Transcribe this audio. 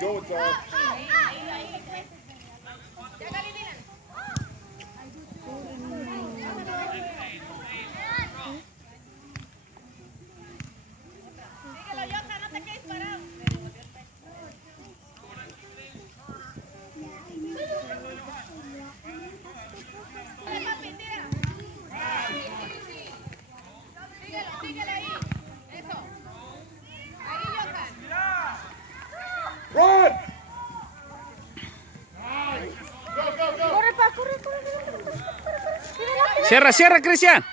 Go with that. Run! Corre, pa, corre, corre, corre, corre, corre, corre. Cierra, cierra, Cristian.